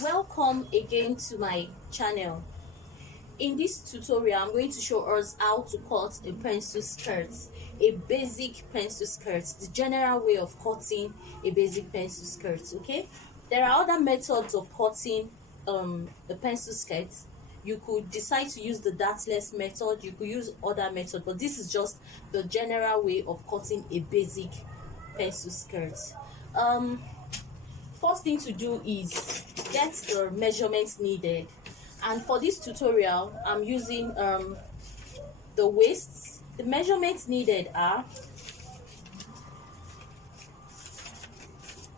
Welcome again to my channel. In this tutorial I'm going to show us how to cut a pencil skirt, a basic pencil skirt, the general way of cutting a basic pencil skirt. Okay, there are other methods of cutting a pencil skirt. You could decide to use the dartless method, you could use other method, but this is just the general way of cutting a basic pencil skirt. First thing to do is get the measurements needed, and for this tutorial I'm using the waists. The measurements needed are: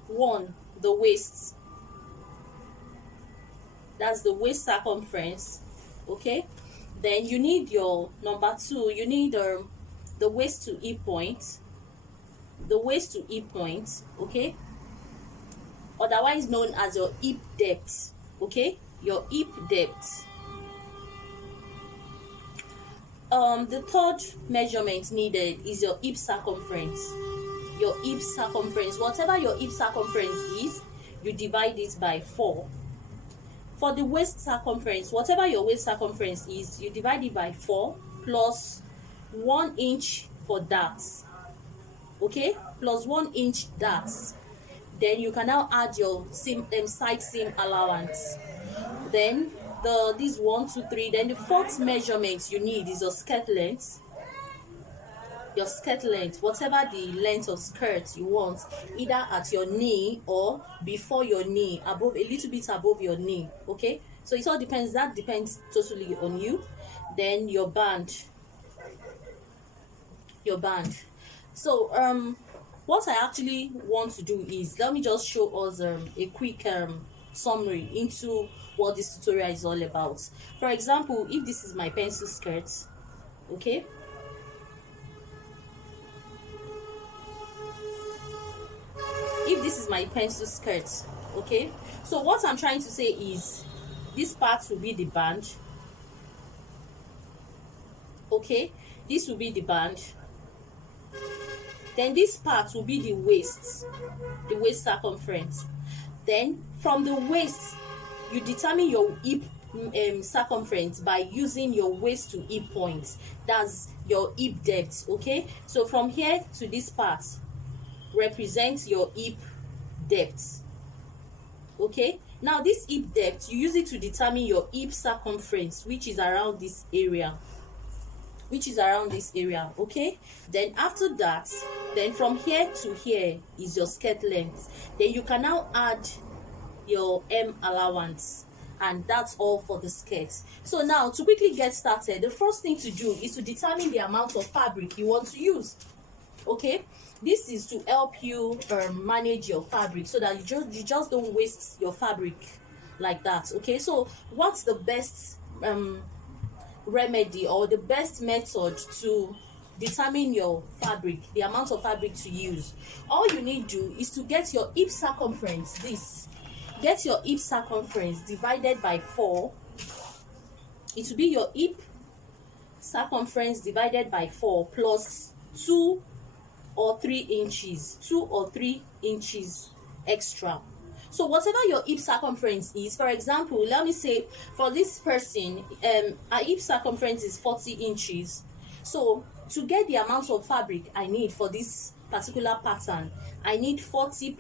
1, the waist, that's the waist circumference. Okay, then you need your number 2, you need the waist to hip point, the waist to hip point, okay, otherwise known as your hip depth. Okay, your hip depth. The third measurement needed is your hip circumference. Your hip circumference, whatever your hip circumference is, you divide it by 4. For the waist circumference, whatever your waist circumference is, you divide it by 4 plus 1 inch for darts. Okay, plus 1 inch darts. Then you can now add your side seam allowance. Then this 1, 2, 3. Then the fourth measurement you need is your skirt length. Your skirt length, whatever the length of skirt you want, either at your knee or before your knee, above, a little bit above your knee. Okay, so it all depends. That depends totally on you. Then your band. So what I actually want to do is, let me just show us a quick summary into what this tutorial is all about. For example, if this is my pencil skirt, okay, if this is my pencil skirt, okay, so what I'm trying to say is this part will be the band. Okay, this will be the band. Then this part will be the waist circumference. Then from the waist, you determine your hip circumference by using your waist to hip point. That's your hip depth. Okay, so from here to this part represents your hip depth. Okay, now this hip depth, you use it to determine your hip circumference, which is around this area. Okay, then after that, then from here to here is your skirt length. Then you can now add your allowance, and that's all for the skirts. So now, to quickly get started, the first thing to do is to determine the amount of fabric you want to use. Okay, this is to help you manage your fabric, so that you just don't waste your fabric like that. Okay, so what's the best remedy or the best method to determine your fabric, the amount of fabric to use? All you need to do is to get your hip circumference. Get your hip circumference divided by 4. It will be your hip circumference divided by 4 plus 2 or 3 inches extra. So whatever your hip circumference is, for example, let me say for this person, her hip circumference is 40 inches. So to get the amount of fabric I need for this particular pattern, I need 40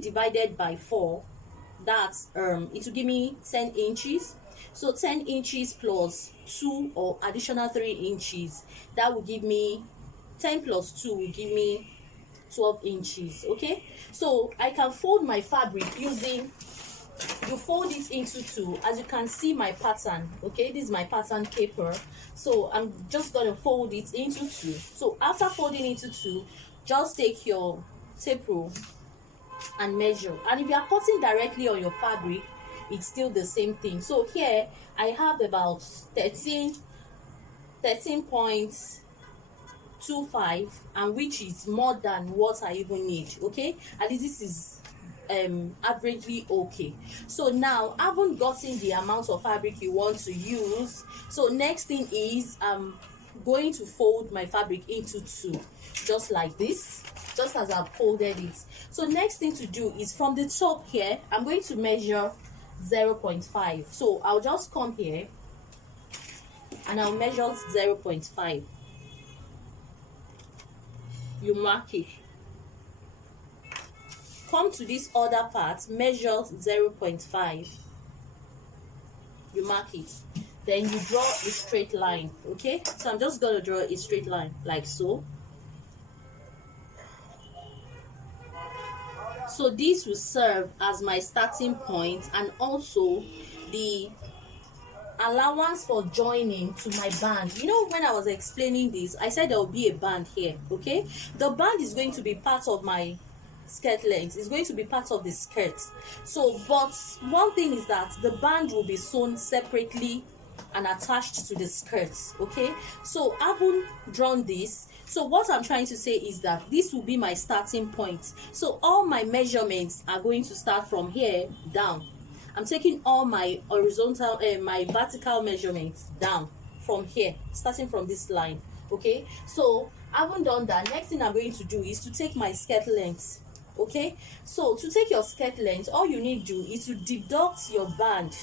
divided by 4. That's it will give me 10 inches. So 10 inches plus 2 or additional 3 inches, that will give me 10 plus 2 will give me 12 inches. Okay, so I can fold my fabric using, you fold it into 2, as you can see my pattern. Okay, this is my pattern paper, so I'm just gonna fold it into 2. So after folding into 2, just take your tape rule and measure. And if you are cutting directly on your fabric, it's still the same thing. So here I have about 13.25, and which is more than what I even need. Okay, at least this is averagely okay. So now, I haven't gotten the amount of fabric you want to use, so next thing is going to fold my fabric into 2, just like this. just as I've folded it. So next thing to do is from the top here, I'm going to measure 0.5. So I'll just come here and I'll measure 0.5. You mark it. Come to this other part, measure 0.5. You mark it. Then you draw a straight line. Okay, so I'm just gonna draw a straight line like so. So this will serve as my starting point and also the allowance for joining to my band. You know, when I was explaining this, I said there will be a band here. Okay, the band is going to be part of my skirt length. It's going to be part of the skirt. So, but one thing is that the band will be sewn separately and attached to the skirts. Okay, so I haven't drawn this. So what I'm trying to say is that this will be my starting point. So all my measurements are going to start from here down. I'm taking all my horizontal my vertical measurements down from here, starting from this line. Okay, so I haven't done that. Next thing I'm going to do is to take my skirt length. Okay, so to take your skirt length, all you need to do is to deduct your band.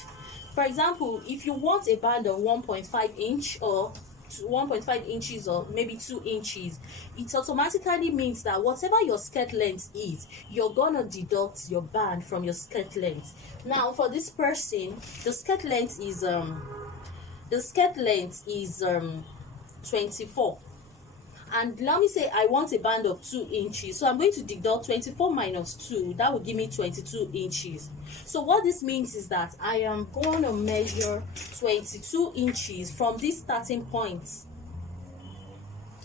For example, if you want a band of 1.5 inch or 1.5 inches or maybe 2 inches, it automatically means that whatever your skirt length is, you're gonna deduct your band from your skirt length. Now for this person, the skirt length is 24, and let me say I want a band of 2 inches, so I'm going to deduct 24 minus 2. That will give me 22 inches. So what this means is that I am going to measure 22 inches from this starting point.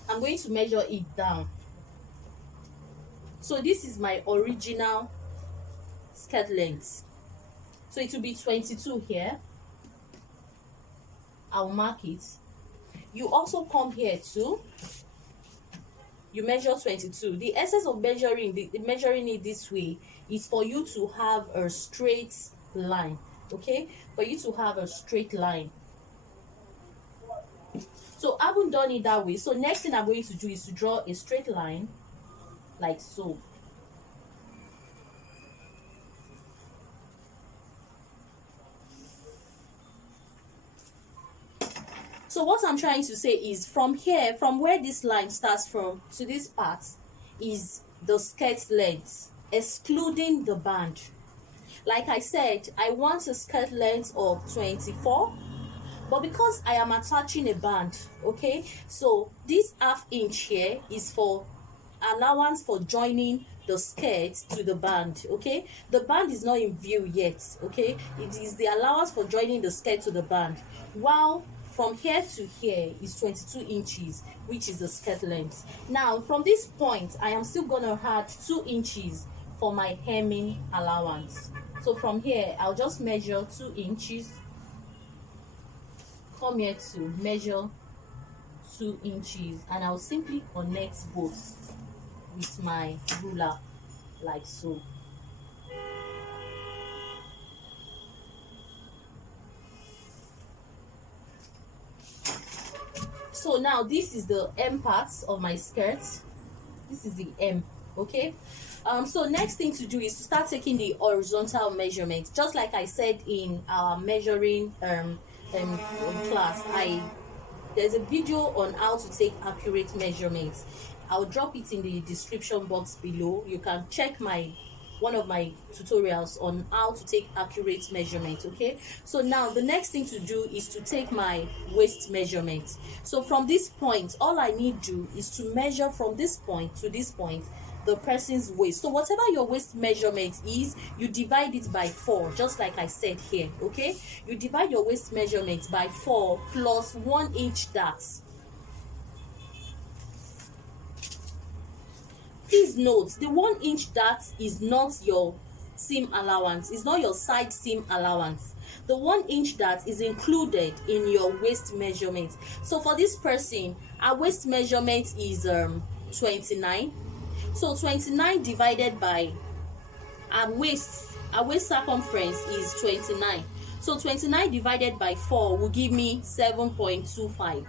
I'm going to measure it down. So this is my original skirt length. So it will be 22 here. I'll mark it. You also come here too. You measure 22. The essence of measuring it this way is for you to have a straight line. Okay, for you to have a straight line. So I haven't done it that way. So next thing I'm going to do is to draw a straight line like so. So what I'm trying to say is from here, from where this line starts from to this part, is the skirt length, excluding the band. Like I said, I want a skirt length of 24, but because I am attaching a band, okay, so this ½ inch here is for allowance for joining the skirt to the band. Okay, the band is not in view yet. Okay, it is the allowance for joining the skirt to the band, while from here to here is 22 inches, which is the skirt length. Now from this point, I am still gonna add 2 inches for my hemming allowance. So from here, I'll just measure 2 inches. Come here to measure 2 inches, and I'll simply connect both with my ruler like so. So now this is the hem part of my skirt. This is the hem. Okay, so next thing to do is to start taking the horizontal measurement. Just like I said in our measuring class, there's a video on how to take accurate measurements. I'll drop it in the description box below. You can check one of my tutorials on how to take accurate measurements. Okay, so now the next thing to do is to take my waist measurement. So from this point, all I need to do is to measure from this point to this point the person's waist. So whatever your waist measurement is, you divide it by 4, just like I said here. Okay, you divide your waist measurement by 4 plus 1 inch dart. Please note, the 1 inch dart is not your seam allowance. It's not your side seam allowance. The 1 inch dart is included in your waist measurement. So for this person, our waist measurement is 29. So 29 divided by our waist circumference is 29. So 29 divided by 4 will give me 7.25.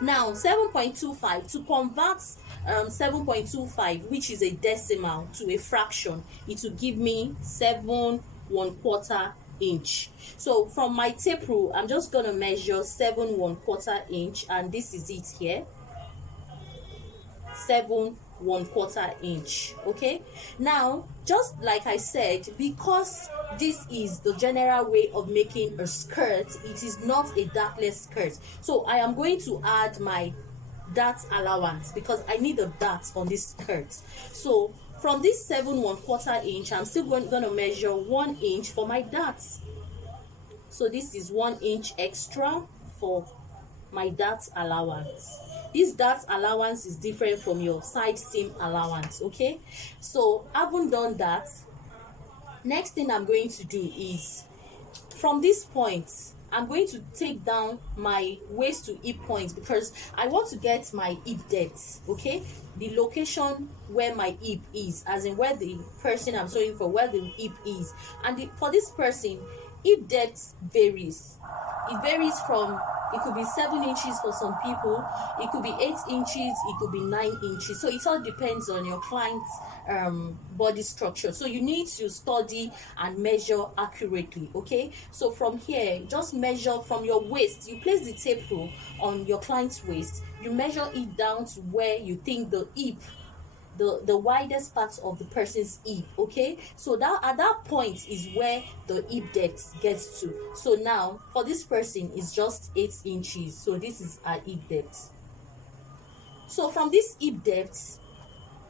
Now 7.25, to convert 7.25, which is a decimal, to a fraction, it will give me 7 1/4 inch. So from my tape rule, I'm just gonna measure 7 1/4 inch, and this is it here, 7 1/4 inch. Okay, now just like I said, because this is the general way of making a skirt, it is not a dartless skirt, so I am going to add my dart allowance because I need a dart on this skirt. So from this 7 1/4 inch, I'm still going to measure 1 inch for my darts. So this is 1 inch extra for my dart allowance. This dart allowance is different from your side seam allowance. Okay, so having done that, next thing I'm going to do is, from this point, I'm going to take down my waist to hip point because I want to get my hip depth. Okay, the location where my hip is, as in where the person I'm sewing for, where the hip is. And for this person, hip depth varies. It varies from, it could be 7 inches for some people, it could be 8 inches, it could be 9 inches. So it all depends on your client's body structure. So you need to study and measure accurately. Okay, so from here, just measure from your waist. You place the tape rule on your client's waist, you measure it down to where you think the hip, the widest part of the person's hip. Okay, so that at that point is where the hip depth gets to. So now for this person is just 8 inches, so this is our hip depth. So from this hip depth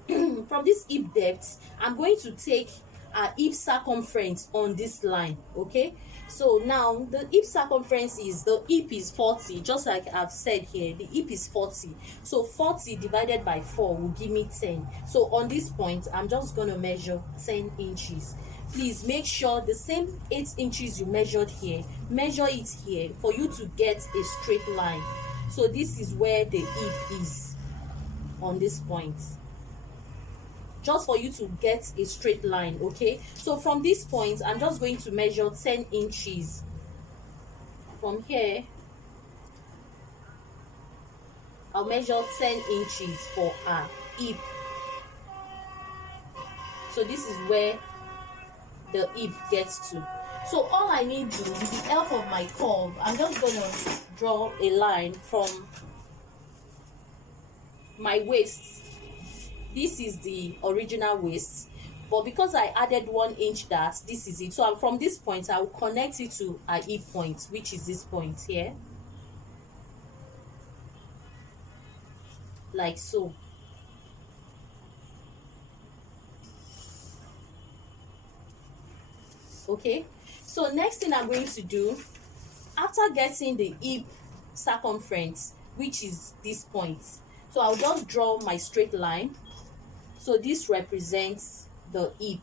I'm going to take a hip circumference on this line. Okay, so now the hip circumference is, the hip is 40, just like I've said here, the hip is 40. So 40 divided by 4 will give me 10. So on this point, I'm just going to measure 10 inches. Please make sure the same 8 inches you measured here, measure it here for you to get a straight line. So this is where the hip is on this point, just for you to get a straight line. Okay, so from this point, I'm just going to measure 10 inches. From here, I'll measure 10 inches for our hip. So this is where the hip gets to. So all I need to do, with the help of my curve, I'm just going to draw a line from my waist. This is the original waist, but because I added 1 inch dart, this is it. So from this point, I will connect it to a hip point, which is this point here, like so. Okay, so next thing I'm going to do, after getting the hip circumference, which is this point, so I'll just draw my straight line. So this represents the hip.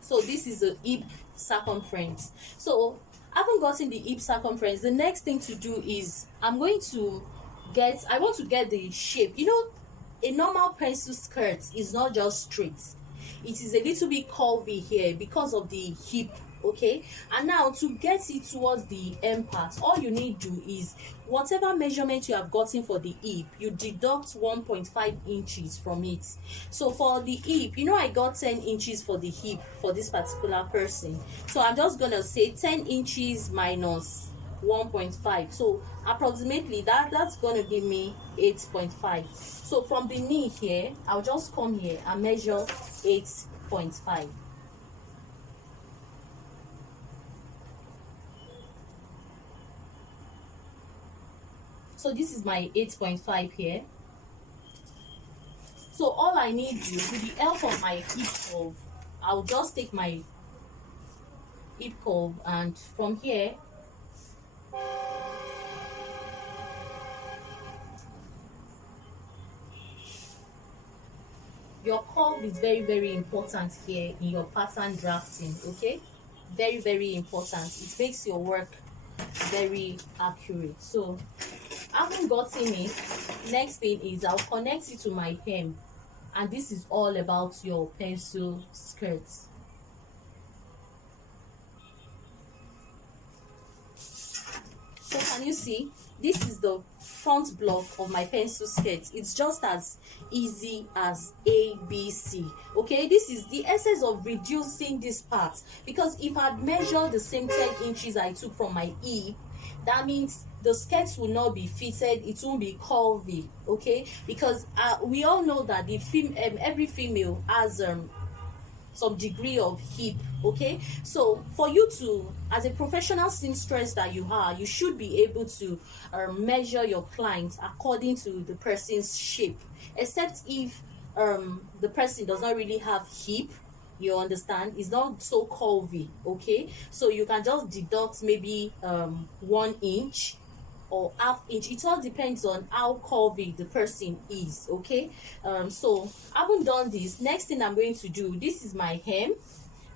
So this is the hip circumference. So having gotten the hip circumference, the next thing to do is I want to get the shape. You know, a normal pencil skirt is not just straight. It is a little bit curvy here because of the hip. Okay, and now to get it towards the end part, all you need to do is whatever measurement you have gotten for the hip, you deduct 1.5 inches from it. So for the hip, you know, I got 10 inches for the hip for this particular person, so I'm just gonna say 10 inches minus 1.5, so approximately that's gonna give me 8.5. So from the knee here, I'll just come here and measure 8.5. So this is my 8.5 here. So all I need to do, with the help of my hip curve, I'll just take my hip curve, and from here your curve is very, very important here in your pattern drafting. Okay, very, very important. It makes your work very accurate. So having gotten it, next thing is I'll connect it to my hem. and this is all about your pencil skirts. So can you see, this is the front block of my pencil skirt. It's just as easy as ABC. Okay, this is the essence of reducing this part, because if I'd measured the same 10 inches I took from my hip, that means the skirts will not be fitted, it won't be curvy. Okay, because we all know that the every female has some degree of hip. Okay, so for you to, as a professional seamstress that you are, you should be able to measure your client according to the person's shape, except if the person does not really have hip, you understand, it's not so curvy. Okay, so you can just deduct maybe 1 inch or half inch. It all depends on how curvy the person is. Okay, so I haven't done this. Next thing I'm going to do, this is my hem,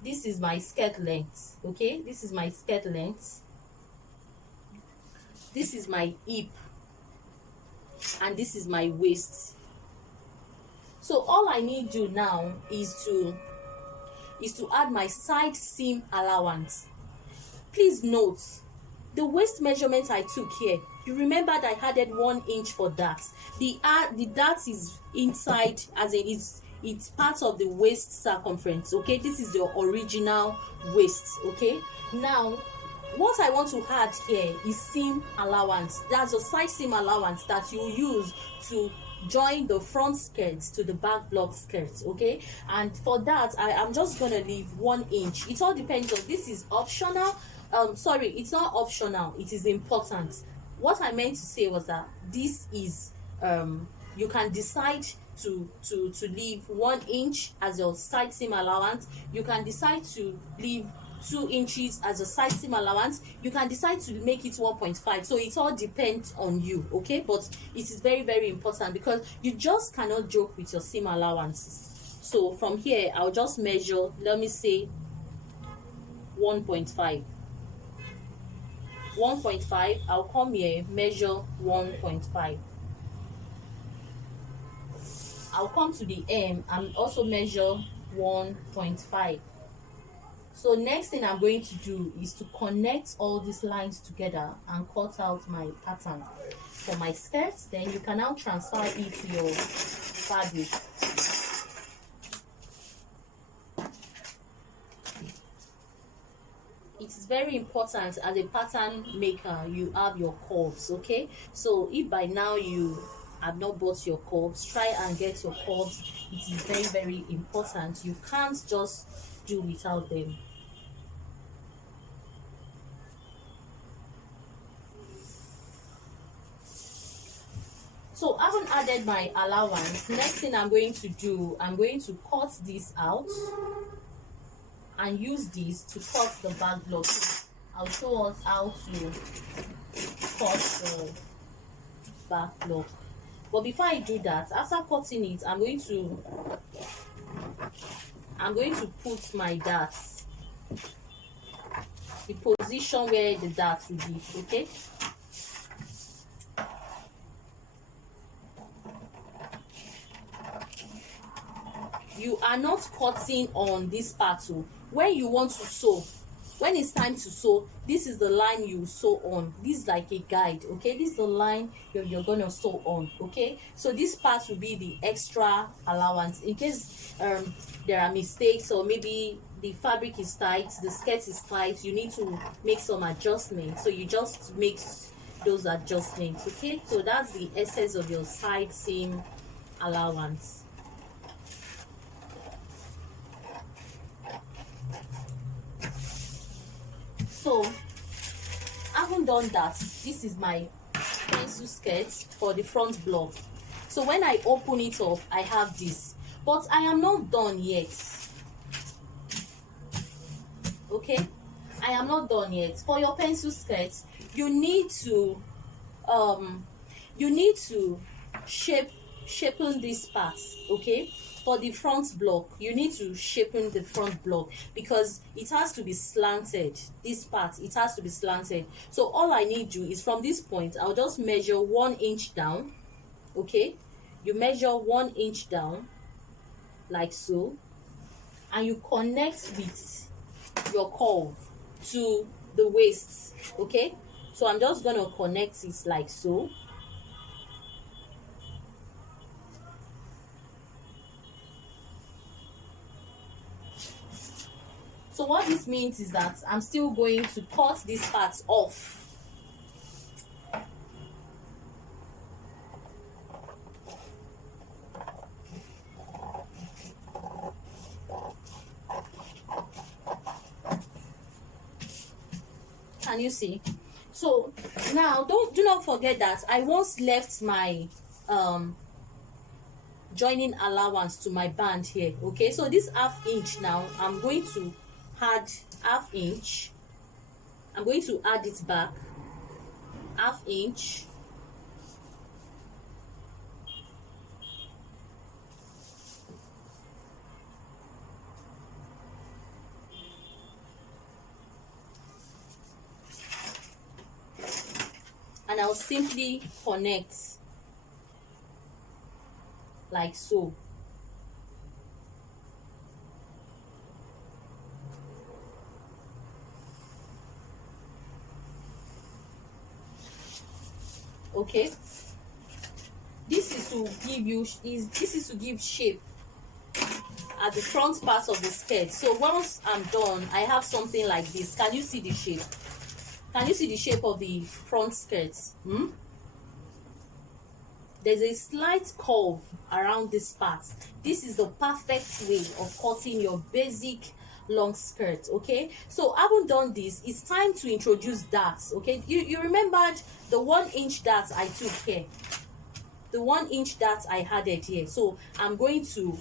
this is my skirt length. Okay, this is my skirt length, this is my hip, and this is my waist. So all I need to do now is to add my side seam allowance. Please note the waist measurement I took here, you remember that I added 1 inch for that. The that is inside, as in it's part of the waist circumference. Okay, this is your original waist. Okay, now what I want to add here is seam allowance. That's a side seam allowance that you use to join the front skirts to the back block skirts. Okay, and for that I am just gonna leave 1 inch. It all depends on, this is optional. Sorry, it's not optional, it is important. What I meant to say was that this is you can decide to leave 1 inch as your side seam allowance. You can decide to leave 2 inches as a side seam allowance. You can decide to make it 1.5. So it all depends on you. Okay, but it is very, very important, because you just cannot joke with your seam allowances. So from here I'll just measure, let me say 1.5. 1.5. I'll come here, measure 1.5. I'll come to the M and also measure 1.5. So next thing I'm going to do is to connect all these lines together and cut out my pattern for my skirts. Then you can now transfer it to your fabric. It is very important as a pattern maker you have your curves. Okay, so if by now you have not bought your curves, try and get your curves. It is very, very important. You can't just do without them. So I haven't added my allowance. Next thing I'm going to do, I'm going to cut this out and use this to cut the back block. I'll show us how to cut the back block. But before I do that, after cutting it, I'm going to put my darts, the position where the darts will be. Okay, you are not cutting on this part. So when you want to sew, when it's time to sew, this is the line you sew on. This is like a guide. Okay, this is the line you're gonna sew on. Okay, so this part will be the extra allowance in case there are mistakes, or maybe the fabric is tight, the skirt is tight, you need to make some adjustments. So you just make those adjustments. Okay, so that's the essence of your side seam allowance. So I haven't done that. This is my pencil skirt for the front block. So when I open it up, I have this, but I am not done yet. Okay, I am not done yet. For your pencil skirt, you need to shapen this part. Okay, for the front block, you need to shapen the front block because it has to be slanted. This part, it has to be slanted. So all I need to do is from this point, I'll just measure 1 inch down. Okay, you measure 1 inch down, like so, and you connect with your curve to the waist. Okay, so I'm just going to connect it like so. So what this means is that I'm still going to cut this part off. Can you see? So now do not forget that I once left my joining allowance to my band here. Okay, so this half inch, now I'm going to add half inch. I'm going to add it back, half inch, and I'll simply connect like so. Okay, this is to give shape at the front part of the skirt. So once I'm done, I have something like this. Can you see the shape? Can you see the shape of the front skirt? There's a slight curve around this part. This is the perfect way of cutting your basic long skirt. Okay, so having done this, it's time to introduce darts. Okay, you remembered the 1 inch dart I took here, the 1 inch dart I added here. So I'm going to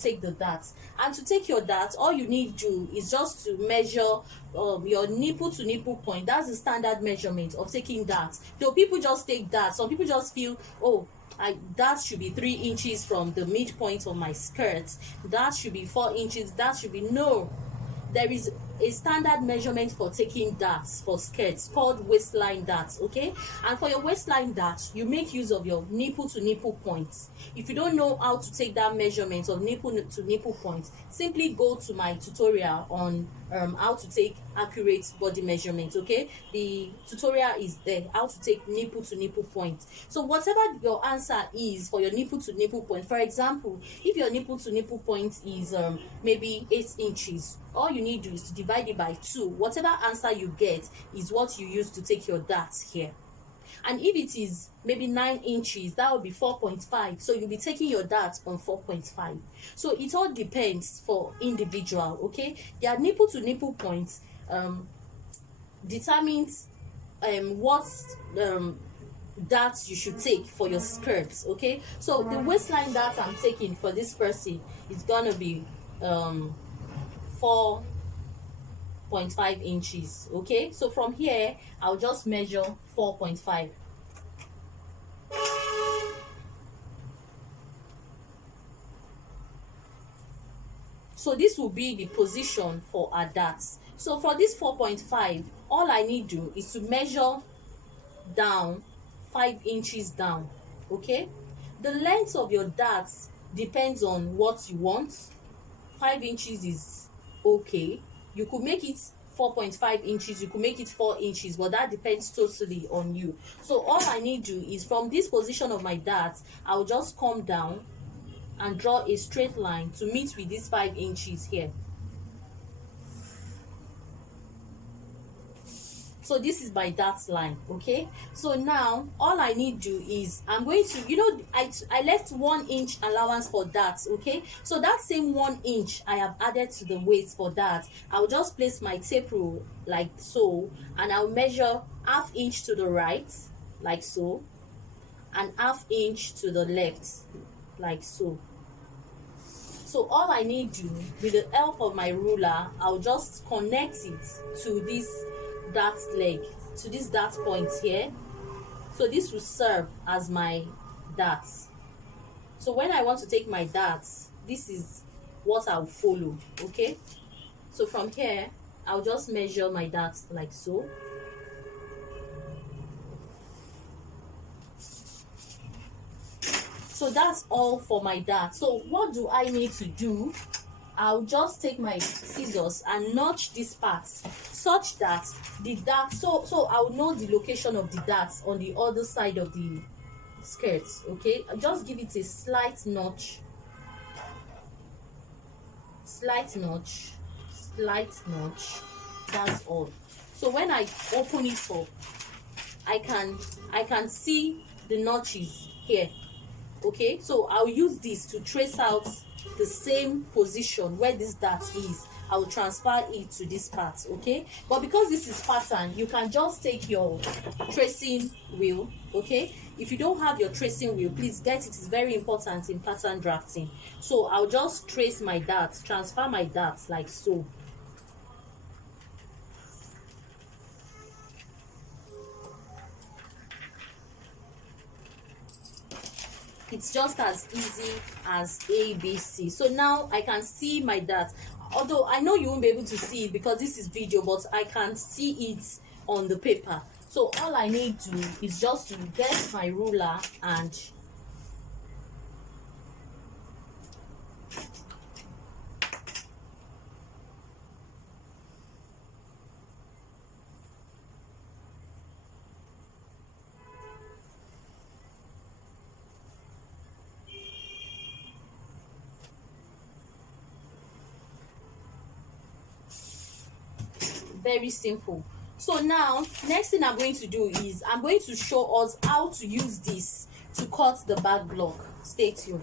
take the darts. And to take your darts, all you need to do is just to measure your nipple to nipple point. That's the standard measurement of taking darts. Though people just take darts, some people just feel, oh, that should be 3 inches from the midpoint of my skirt, that should be 4 inches, that should be, no, there is a standard measurement for taking darts for skirts called waistline darts. Okay, and for your waistline dart, you make use of your nipple to nipple points. If you don't know how to take that measurement of nipple to nipple points, simply go to my tutorial on how to take accurate body measurements. Okay, the tutorial is there, how to take nipple to nipple point. So whatever your answer is for your nipple to nipple point, for example, if your nipple to nipple point is maybe 8 inches, all you need to do is to divide it by 2. Whatever answer you get is what you use to take your darts here. And if it is maybe 9 inches, that would be 4.5. So you'll be taking your darts on 4.5. So it all depends for individual. Okay, their nipple to nipple points determines what darts you should take for your skirts. Okay, so the waistline dart I'm taking for this person is gonna be 4.5 inches. Okay, so from here I'll just measure 4.5. So this will be the position for our darts. So for this 4.5, all I need to do is to measure down 5 inches down. Okay, the length of your darts depends on what you want. 5 inches is okay. You could make it 4.5 inches, you could make it 4 inches, but that depends totally on you. So all I need to do is, from this position of my dart, I'll just come down and draw a straight line to meet with these 5 inches here. So this is my dart line. Okay, so now all I need to do is, I'm going to, I left 1 inch allowance for darts. Okay, so that same 1 inch I have added to the waist for that. I'll just place my tape rule like so, and I'll measure ½ inch to the right like so, and ½ inch to the left like so. So all I need to do, with the help of my ruler, I'll just connect it to this dart leg, to this dart point here. So this will serve as my darts. So when I want to take my darts, this is what I'll follow. Okay, so from here I'll just measure my darts like so. So that's all for my dart. So what do I need to do? I'll just take my scissors and notch this part such that the dart, so I'll know the location of the darts on the other side of the skirt. Okay, I'll just give it a slight notch, slight notch, slight notch. That's all. So when I open it up, I can see the notches here. Okay, so I'll use this to trace out the same position where this dart is. I will transfer it to this part. Okay, but because this is pattern, you can just take your tracing wheel. Okay, if you don't have your tracing wheel, please get it. It's very important in pattern drafting. So I'll just trace my darts, transfer my darts like so. It's just as easy as ABC. So now I can see my dart, although I know you won't be able to see it because this is video, but I can see it on the paper. So all I need to is just to get my ruler and very simple. So now next thing I'm going to do is I'm going to show us how to use this to cut the back block. Stay tuned.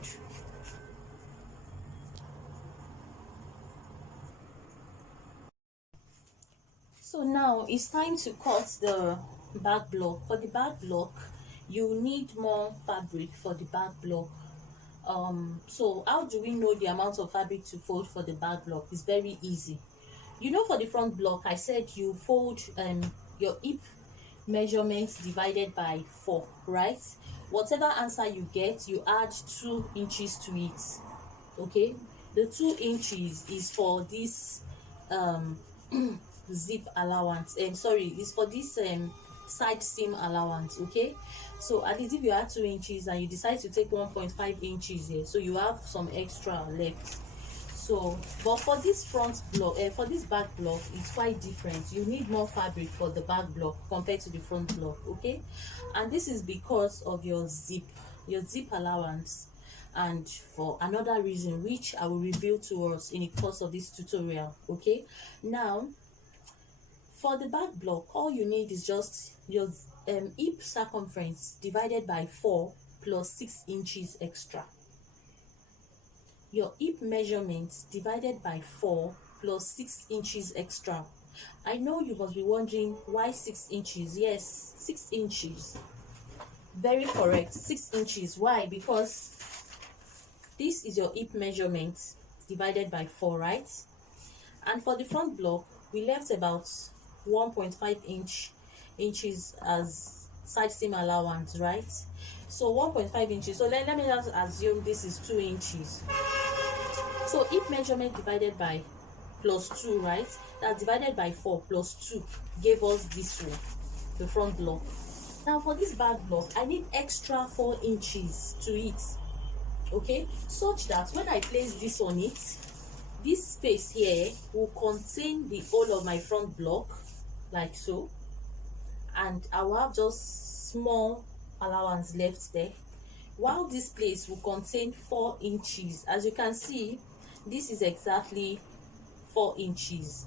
So now it's time to cut the back block. For the back block, you need more fabric for the back block. So how do we know the amount of fabric to fold for the back block? It's very easy. You know, for the front block, I said you fold your hip measurements divided by 4, right? Whatever answer you get, you add 2 inches to it. Okay, the 2 inches is for this zip allowance, and sorry, it's for this side seam allowance. Okay, so at least if you add 2 inches and you decide to take 1.5 inches here, so you have some extra left. So but for this front block, for this back block, it's quite different. You need more fabric for the back block compared to the front block. Okay, and this is because of your zip allowance, and for another reason which I will reveal to us in the course of this tutorial. Okay, now for the back block, all you need is just your hip circumference divided by 4 plus 6 inches extra. Your hip measurements divided by 4 plus 6 inches extra. I know you must be wondering why 6 inches. Yes, 6 inches. Very correct, 6 inches. Why? Because this is your hip measurement divided by 4, right? And for the front block, we left about 1.5 inches as side seam allowance, right? So 1.5 inches. So let me just assume this is 2 inches. So hip measurement divided by plus 2, right? That's divided by 4 plus 2 gave us this one, the front block. Now for this back block, I need extra 4 inches to it. Okay, such that when I place this on it, this space here will contain the whole of my front block, like so, and I will have just small allowance left there, while this place will contain 4 inches. As you can see, this is exactly 4 inches.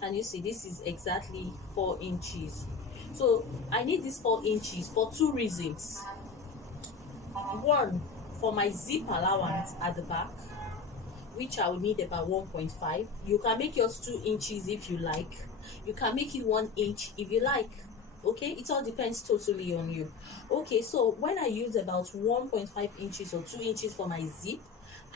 Can you see? This is exactly 4 inches. So I need this 4 inches for 2 reasons. One, for my zip allowance at the back, which I will need about 1.5. You can make yours 2 inches if you like. You can make it 1 inch if you like. Okay, it all depends totally on you. Okay, so when I use about 1.5 inches or 2 inches for my zip,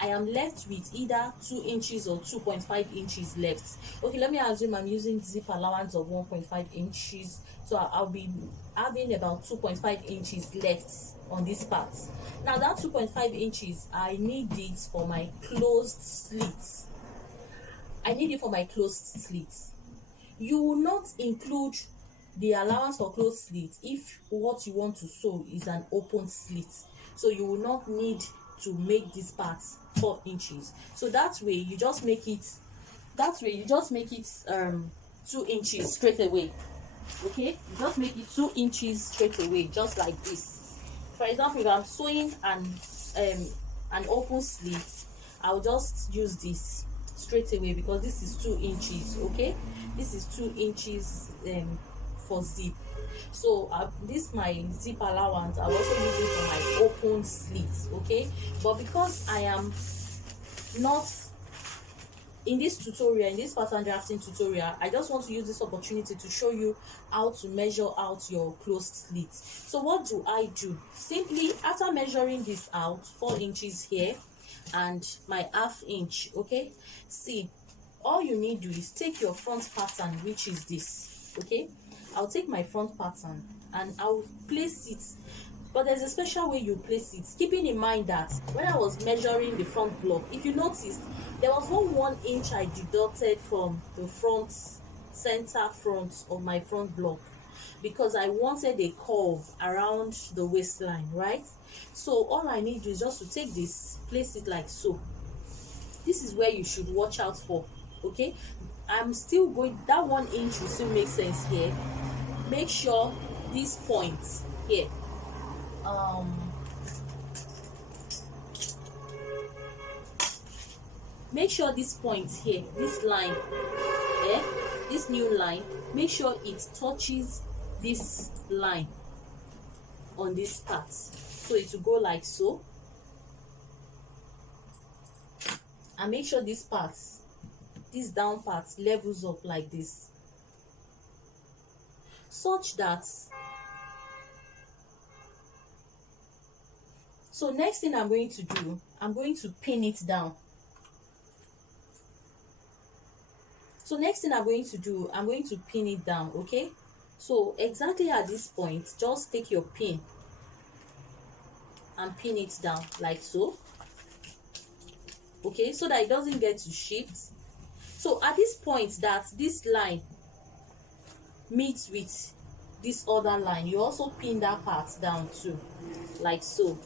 I am left with either 2 inches or 2.5 inches left. Okay, let me assume I'm using zip allowance of 1.5 inches, so I'll be having about 2.5 inches left on this part. Now that 2.5 inches, I need it for my closed slits. I need it for my closed slits. You will not include the allowance for closed slit if what you want to sew is an open slit. so you will not need to make this part 4 inches. So that way you just make it 2 inches straight away. Okay, you just make it 2 inches straight away, just like this. For example, if I'm sewing an open slit, I'll just use this straight away because this is 2 inches. Okay, this is 2 inches for zip. So this my zip allowance, I'll also use it for my open slit. Okay, but because I am not in this tutorial, in this pattern drafting tutorial, I just want to use this opportunity to show you how to measure out your closed slit. So what do I do? Simply, after measuring this out, 4 inches here and my ½ inch, okay, see, all you need to do is take your front pattern, which is this. Okay, I'll take my front pattern and I'll place it, but there's a special way you place it, keeping in mind that when I was measuring the front block, if you noticed, there was no 1 inch I deducted from the front center front of my front block because I wanted a curve around the waistline, right? So all I need is just to take this, place it like so. This is where you should watch out for. Okay, I'm still going, that 1 inch will still make sense here. Make sure this point here, make sure this point here, this line, this new line, make sure it touches this line on this part, so it will go like so. And make sure this part, this down part, levels up like this, such that, so next thing I'm going to do, I'm going to pin it down. So next thing I'm going to do, I'm going to pin it down. Okay, so exactly at this point, just take your pin and pin it down like so. Okay, so that it doesn't get to shift. So at this point that this line meets with this other line, you also pin that part down too, like so.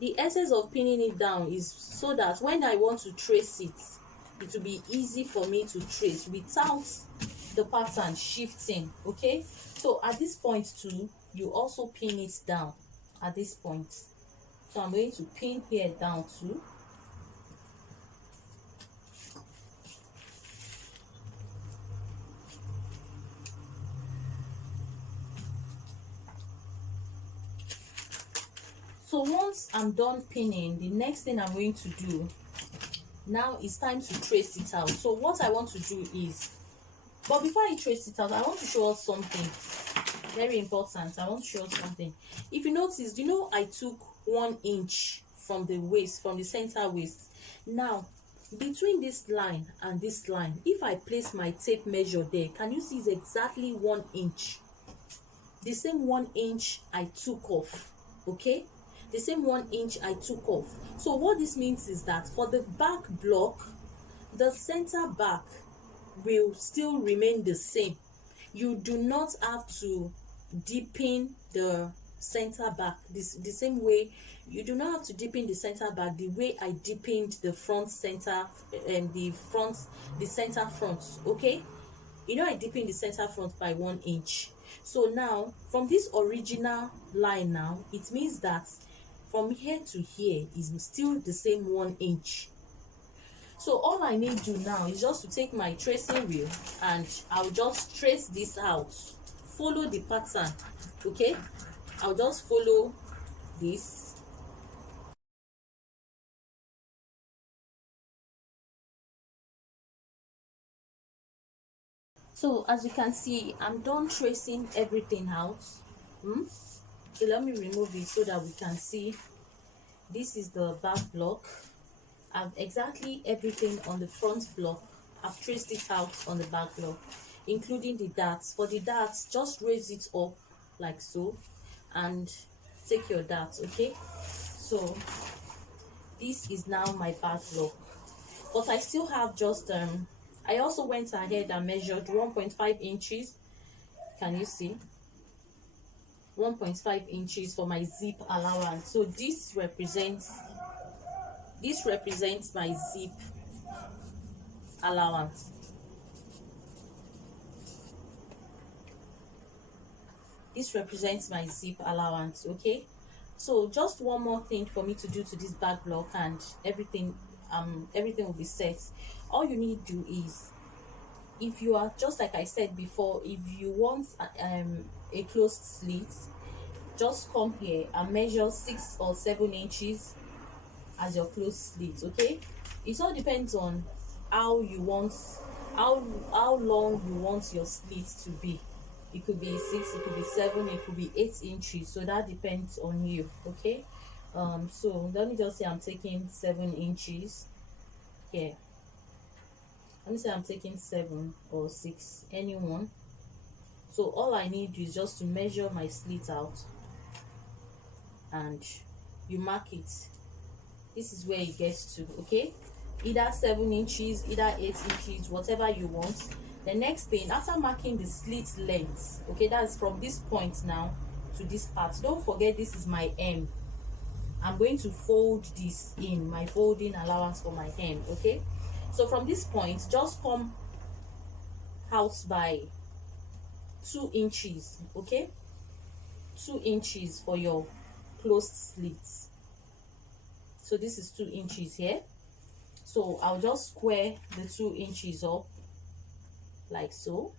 The essence of pinning it down is so that when I want to trace it, it will be easy for me to trace without the pattern shifting. Okay, so at this point too, you also pin it down at this point. So I'm going to pin here down too. So once I'm done pinning, the next thing I'm going to do now is time to trace it out. So what I want to do is, but before I trace it out, I want to show us something very important. I want to show us something. If you notice, you know, I took 1 inch from the waist, from the center waist. Now between this line and this line, if I place my tape measure there, can you see it's exactly 1 inch, the same 1 inch I took off. Okay, the same 1 inch I took off. So what this means is that for the back block, the center back will still remain the same. You do not have to deepen the center back the same way. You do not have to deepen the center back the way I deepened the front center and the center front. Okay, you know, I deepened the center front by 1 inch. So now from this original line, now it means that from here to here is still the same 1 inch. So all I need to do now is just to take my tracing wheel and I'll just trace this out. Follow the pattern. Okay, I'll just follow this. So as you can see, I'm done tracing everything out. So let me remove it so that we can see. This is the back block. I've exactly everything on the front block. I've traced it out on the back block, including the darts. For the darts, just raise it up like so and take your darts. Okay, so this is now my back block, but I still have just I also went ahead and measured 1.5 inches. Can you see? 1.5 inches for my zip allowance. So this represents my zip allowance. This represents my zip allowance. Okay, so just one more thing for me to do to this back block, and everything will be set. All you need to do is, if you are, just like I said before, if you want a closed slit, just come here and measure 6 or 7 inches as your closed slit. Okay, it all depends on how you want, how long you want your slit to be. It could be 6, it could be 7, it could be 8 inches, so that depends on you. Okay, so let me just say I'm taking 7 inches here. Let me say I'm taking 7 or 6, anyone. So all I need is just to measure my slit out, and you mark it. This is where it gets to. Okay, either 7 inches, either 8 inches, whatever you want. The next thing, after marking the slit length, okay, that's from this point now to this part. Don't forget, this is my hem. I'm going to fold this in, my folding allowance for my hem. Okay, so from this point, just come out by 2 inches. Okay, 2 inches for your closed slit. So this is 2 inches here. So I'll just square the 2 inches up like so.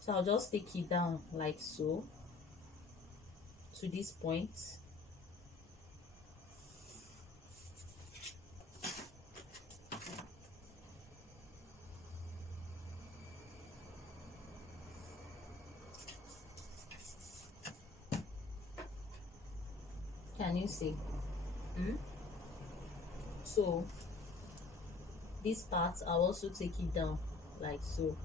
So I'll just take it down like so to this point. Can you see? So this part, I'll also take it down like so,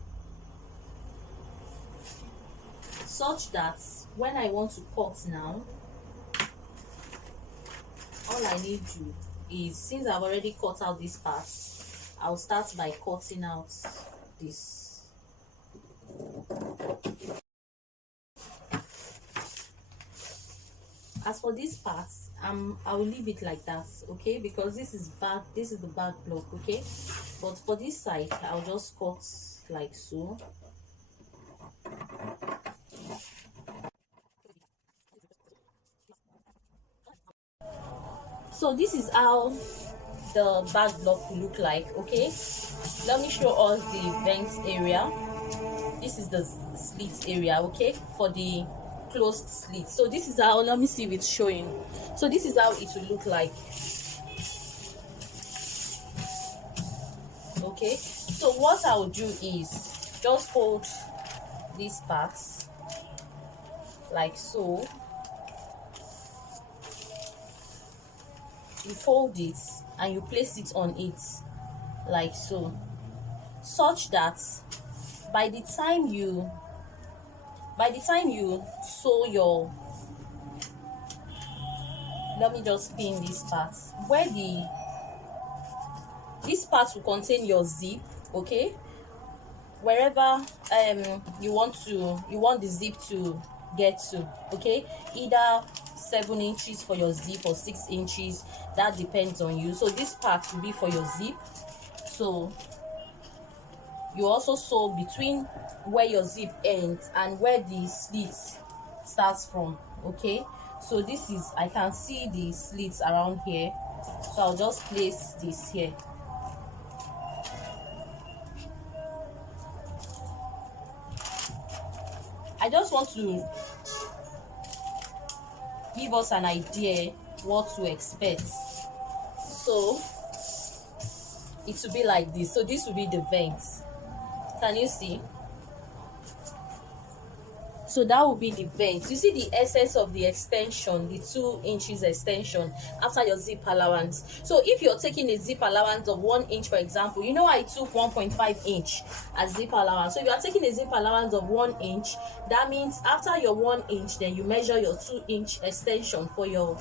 such that when I want to cut now, all I need to is, since I've already cut out this part, I'll start by cutting out this. As for this part, I will leave it like that, okay, because this is the back block. Okay, but for this side, I'll just cut like so. So this is how the back block will look like. Okay, let me show us the vent area. This is the slit area, okay, for the closed slit. So this is how, let me see if it's showing. So this is how it will look like. Okay, so what I will do is just fold these parts like so. You fold it and you place it on it like so, such that by the time you sew your, let me just pin this part where this part will contain your zip. Okay, wherever you want the zip to get to. Okay, either 7 inches for your zip or 6 inches, that depends on you. So this part will be for your zip. So you also sew between where your zip ends and where the slit starts from. Okay, so this is, I can see the slits around here, so I'll just place this here. I just want to give us an idea what to expect. So it will be like this. So this will be the vent. Can you see? So that will be the vent. You see the essence of the extension, the 2 inches extension after your zip allowance. So if you're taking a zip allowance of 1 inch, for example, you know I took 1.5 inch as zip allowance. So if you are taking a zip allowance of 1 inch, that means after your 1 inch, then you measure your 2 inch extension for your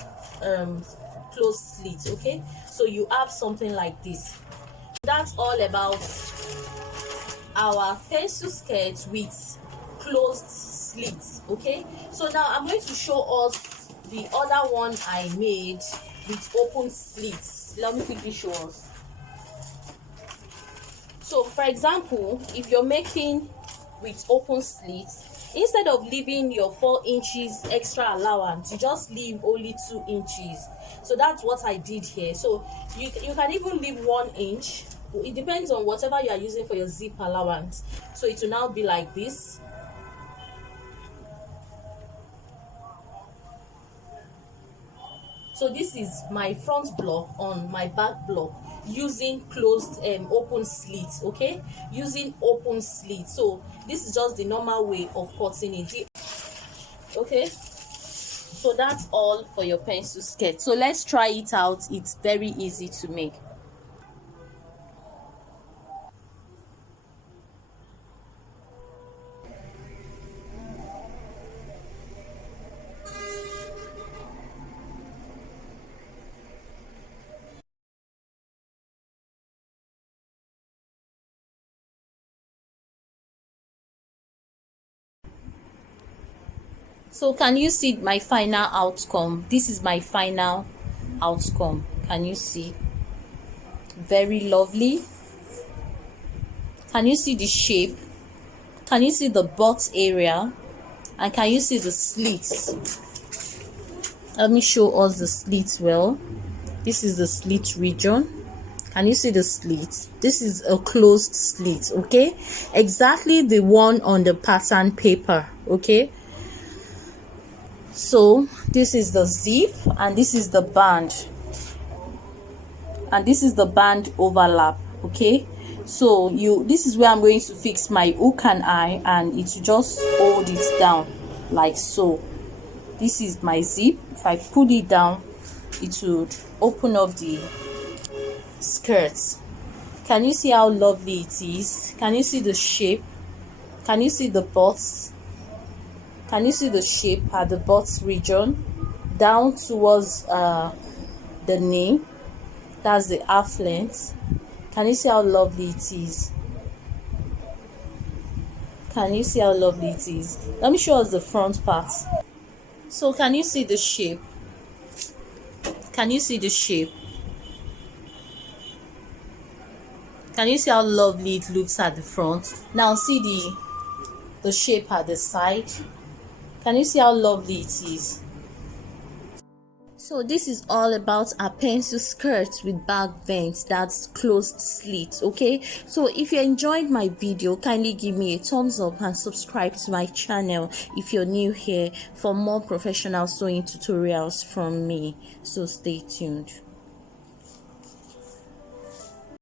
closed slit. Okay, so you have something like this. That's all about our pencil skirt with closed slits. Okay, so now I'm going to show us the other one I made with open slits. Let me quickly show us. So for example, if you're making with open slits, instead of leaving your 4 inches extra allowance, you just leave only 2 inches. So that's what I did here. So you can even leave 1 inch. It depends on whatever you are using for your zip allowance. So it will now be like this. So this is my front block on my back block using closed open slits. Okay, using open slits. So this is just the normal way of cutting it. Okay, so that's all for your pencil skirt. So let's try it out. It's very easy to make. So can you see my final outcome? This is my final outcome. Can you see? Very lovely. Can you see the shape? Can you see the butt area? And can you see the slits? Let me show us the slits well. This is the slit region. Can you see the slits? This is a closed slit. Okay, exactly the one on the pattern paper. Okay, so this is the zip and this is the band, and this is the band overlap. Okay, so this is where I'm going to fix my hook and eye, and it will just hold it down like so. This is my zip. If I pull it down, it would open up the skirts. Can you see how lovely it is? Can you see the shape? Can you see the butts? Can you see the shape at the butts region down towards the knee? That's the half length. Can you see how lovely it is? Can you see how lovely it is? Let me show us the front part. So can you see the shape? Can you see the shape? Can you see how lovely it looks at the front? Now see the shape at the side. Can you see how lovely it is? So this is all about a pencil skirt with back vents, that's closed slit. Okay, so if you enjoyed my video, kindly give me a thumbs up and subscribe to my channel if you're new here for more professional sewing tutorials from me. So stay tuned.